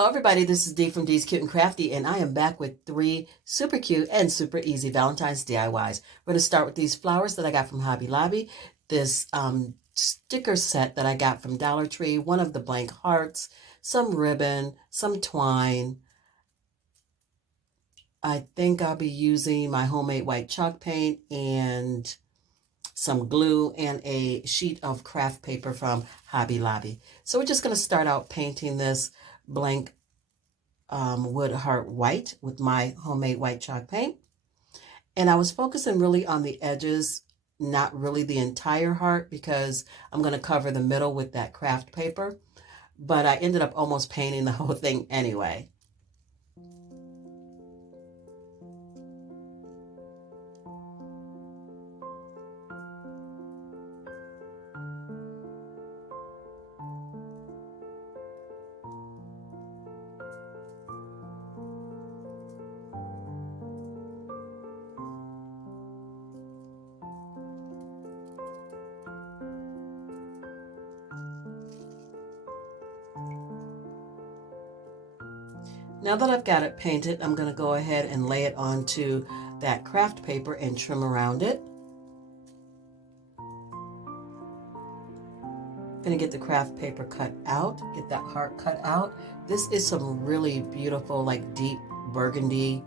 Hello everybody, this is Dee from Dee's Cute and Crafty, and I am back with 3 super cute and super easy Valentine's DIYs. We're going to start with these flowers that I got from Hobby Lobby, this sticker set that I got from Dollar Tree, one of the blank hearts, some ribbon, some twine. I think I'll be using my homemade white chalk paint and some glue and a sheet of craft paper from Hobby Lobby. So we're just going to start out painting this blank wood heart white with my homemade white chalk paint. And I was focusing really on the edges, not really the entire heart, because I'm going to cover the middle with that craft paper. But I ended up almost painting the whole thing anyway. Now that I've got it painted, I'm going to go ahead and lay it onto that craft paper and trim around it. I'm going to get the craft paper cut out, get that heart cut out. This is some really beautiful, like deep burgundy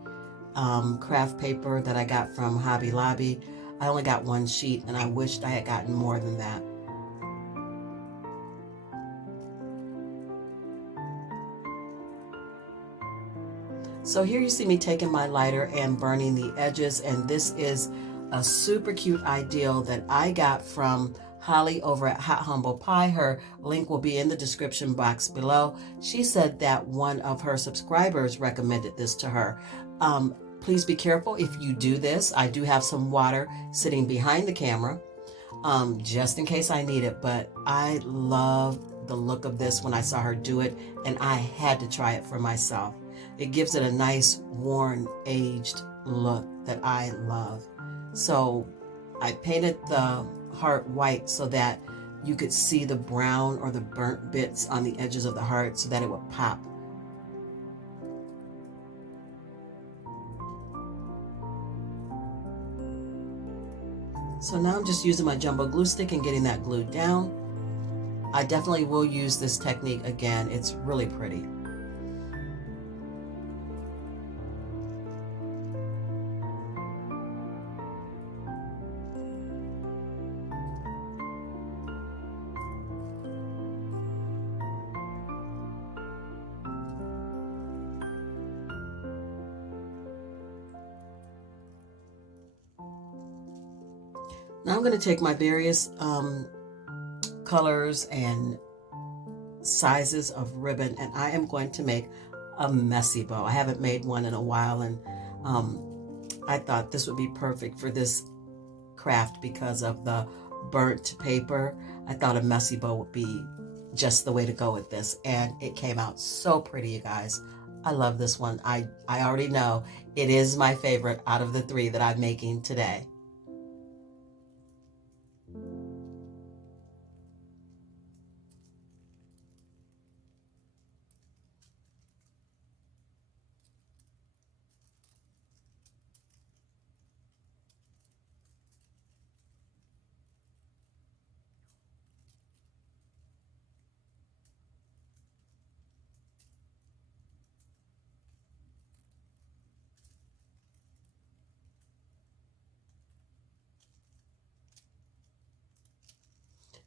craft paper that I got from Hobby Lobby. I only got one sheet and I wished I had gotten more than that. So here you see me taking my lighter and burning the edges, and this is a super cute ideal that I got from Holly over at Hot Humble Pie. Her link will be in the description box below. She said that one of her subscribers recommended this to her. Please be careful if you do this. I do have some water sitting behind the camera just in case I need it, but I loved the look of this when I saw her do it, and I had to try it for myself. It gives it a nice, worn, aged look that I love. So I painted the heart white so that you could see the brown or the burnt bits on the edges of the heart so that it would pop. So now I'm just using my jumbo glue stick and getting that glued down. I definitely will use this technique again. It's really pretty. Now I'm going to take my various colors and sizes of ribbon, and I am going to make a messy bow. I haven't made one in a while, and I thought this would be perfect for this craft because of the burnt paper. I thought a messy bow would be just the way to go with this, and it came out so pretty, you guys. I love this one. I already know it is my favorite out of the 3 that I'm making today.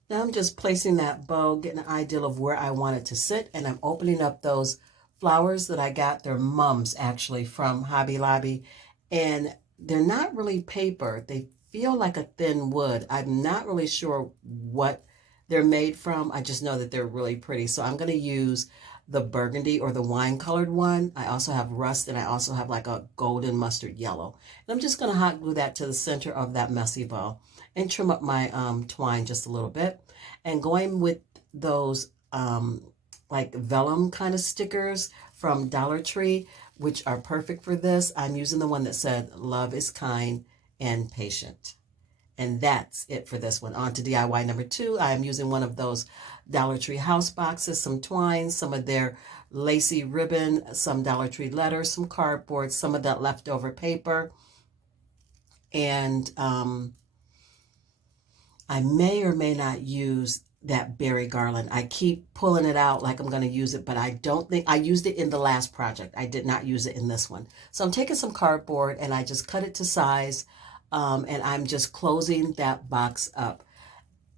Now I'm just placing that bow, getting an idea of where I want it to sit, and I'm opening up those flowers that I got. They're mums, actually, from Hobby Lobby, and they're not really paper. They feel like a thin wood. I'm not really sure what they're made from. I just know that they're really pretty. So I'm going to use the burgundy or the wine-colored one. I also have rust, and I also have like a golden mustard yellow. And I'm just going to hot glue that to the center of that messy bow and trim up my twine just a little bit. And going with those like vellum kind of stickers from Dollar Tree, which are perfect for this, I'm using the one that said, "Love is kind and patient." And that's it for this one. On to DIY number 2. I am using one of those Dollar Tree house boxes, some twine, some of their lacy ribbon, some Dollar Tree letters, some cardboard, some of that leftover paper, and I may or may not use that berry garland. I keep pulling it out like I'm going to use it, but I don't think I used it in the last project. I did not use it in this one. So I'm taking some cardboard and I just cut it to size, and I'm just closing that box up.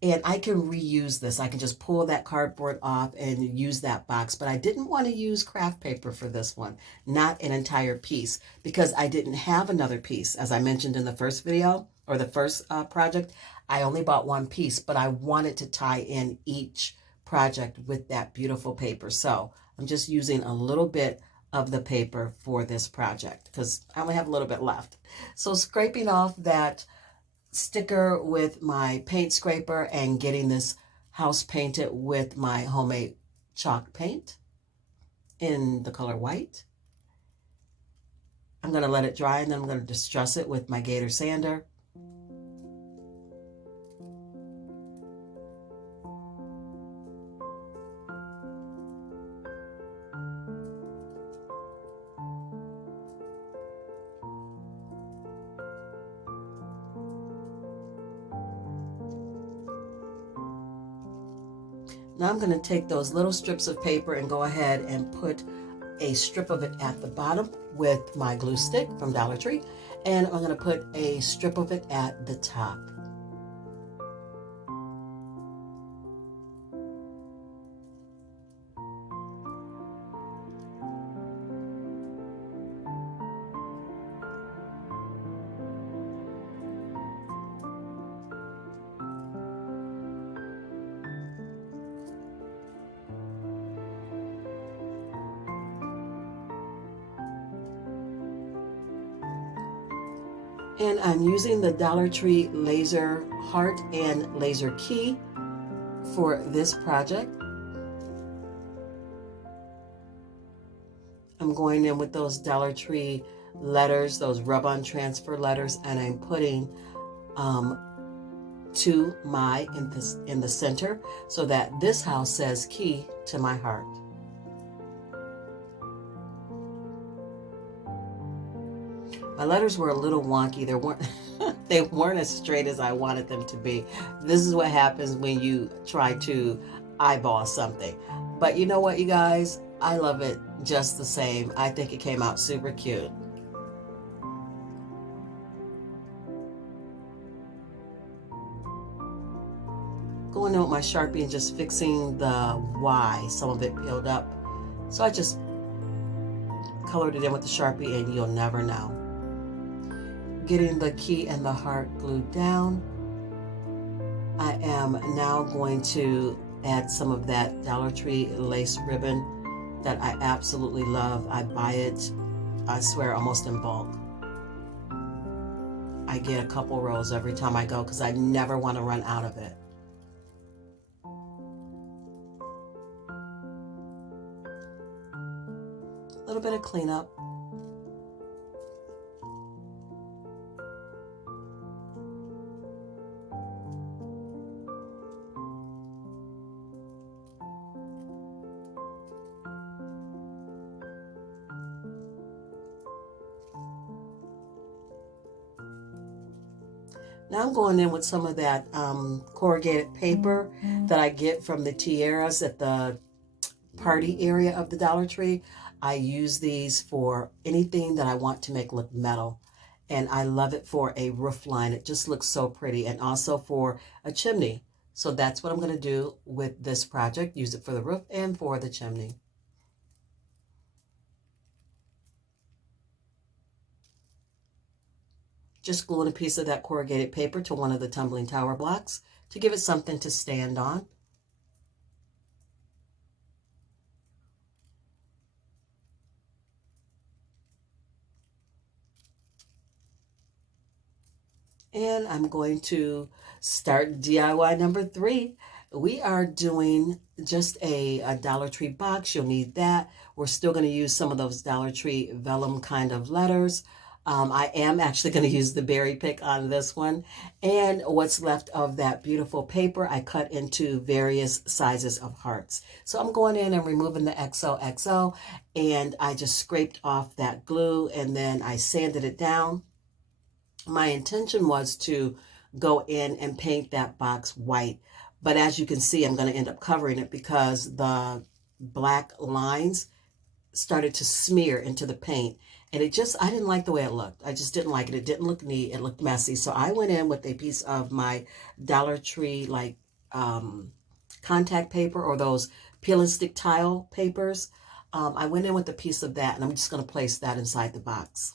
And I can reuse this. I can just pull that cardboard off and use that box. But I didn't want to use craft paper for this one, not an entire piece, because I didn't have another piece. As I mentioned in the first video, or the first project, I only bought one piece, but I wanted to tie in each project with that beautiful paper. So I'm just using a little bit of the paper for this project because I only have a little bit left. So scraping off that sticker with my paint scraper and getting this house painted with my homemade chalk paint in the color white. I'm going to let it dry and then I'm going to distress it with my Gator sander. Now I'm going to take those little strips of paper and go ahead and put a strip of it at the bottom with my glue stick from Dollar Tree, and I'm going to put a strip of it at the top. And I'm using the Dollar Tree laser heart and laser key for this project. I'm going in with those Dollar Tree letters, those rub-on transfer letters, and I'm putting to my in the center so that this house says key to my heart. My letters were a little wonky. They weren't as straight as I wanted them to be. This is what happens when you try to eyeball something. But you know what, you guys? I love it just the same. I think it came out super cute. Going in with my Sharpie and just fixing the Y. Some of it peeled up. So I just colored it in with the Sharpie and you'll never know. Getting the key and the heart glued down. I am now going to add some of that Dollar Tree lace ribbon that I absolutely love. I buy it, I swear, almost in bulk. I get a couple rolls every time I go because I never want to run out of it. A little bit of cleanup. Now I'm going in with some of that corrugated paper that I get from the tiaras at the party area of the Dollar Tree. I use these for anything that I want to make look metal. And I love it for a roof line. It just looks so pretty. And also for a chimney. So that's what I'm going to do with this project. Use it for the roof and for the chimney. Just gluing a piece of that corrugated paper to one of the tumbling tower blocks to give it something to stand on. And I'm going to start DIY number 3. We are doing just a Dollar Tree box. You'll need that. We're still going to use some of those Dollar Tree vellum kind of letters. I am actually going to use the berry pick on this one. And what's left of that beautiful paper, I cut into various sizes of hearts. So I'm going in and removing the XOXO, and I just scraped off that glue, and then I sanded it down. My intention was to go in and paint that box white, but as you can see, I'm going to end up covering it because the black lines started to smear into the paint, and I didn't like the way it looked. I just didn't like it. It didn't look neat. It looked messy. So I went in with a piece of my Dollar Tree contact paper, or those peel and stick tile papers. I went in with a piece of that, and I'm just going to place that inside the box.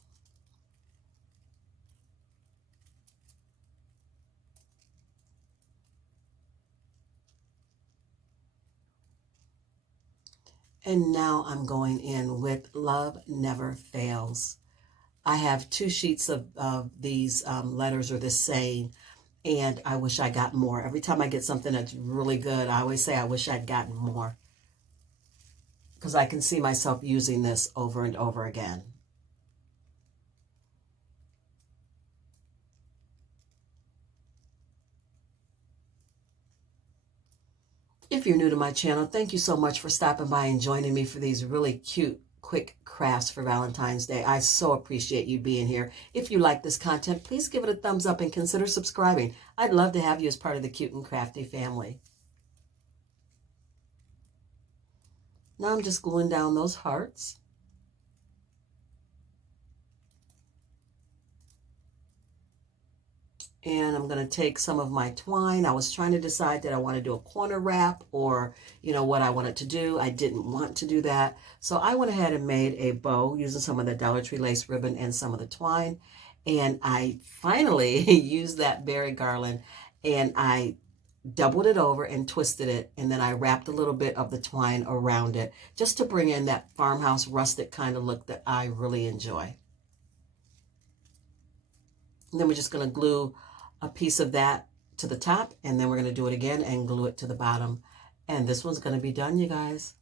And now I'm going in with Love Never Fails. I have 2 sheets of these letters, or this saying, and I wish I got more. Every time I get something that's really good, I always say I wish I'd gotten more, because I can see myself using this over and over again. If you're new to my channel, thank you so much for stopping by and joining me for these really cute, quick crafts for Valentine's Day. I so appreciate you being here. If you like this content, please give it a thumbs up and consider subscribing. I'd love to have you as part of the Cute and Crafty family. Now I'm just gluing down those hearts. And I'm going to take some of my twine. I was trying to decide that I want to do a corner wrap, or, what I wanted to do. I didn't want to do that. So I went ahead and made a bow using some of the Dollar Tree lace ribbon and some of the twine. And I finally used that berry garland, and I doubled it over and twisted it. And then I wrapped a little bit of the twine around it, just to bring in that farmhouse rustic kind of look that I really enjoy. And then we're just going to glue a piece of that to the top, and then we're going to do it again and glue it to the bottom. And this one's going to be done, you guys.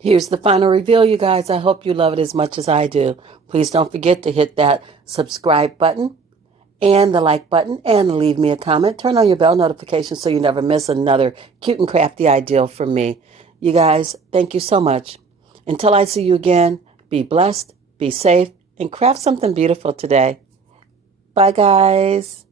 Here's the final reveal, you guys. I hope you love it as much as I do. Please don't forget to hit that subscribe button and the like button, and leave me a comment. Turn on your bell notification so you never miss another cute and crafty ideal from me. You guys, thank you so much. Until I see you again, be blessed, be safe, and craft something beautiful today. Bye, guys.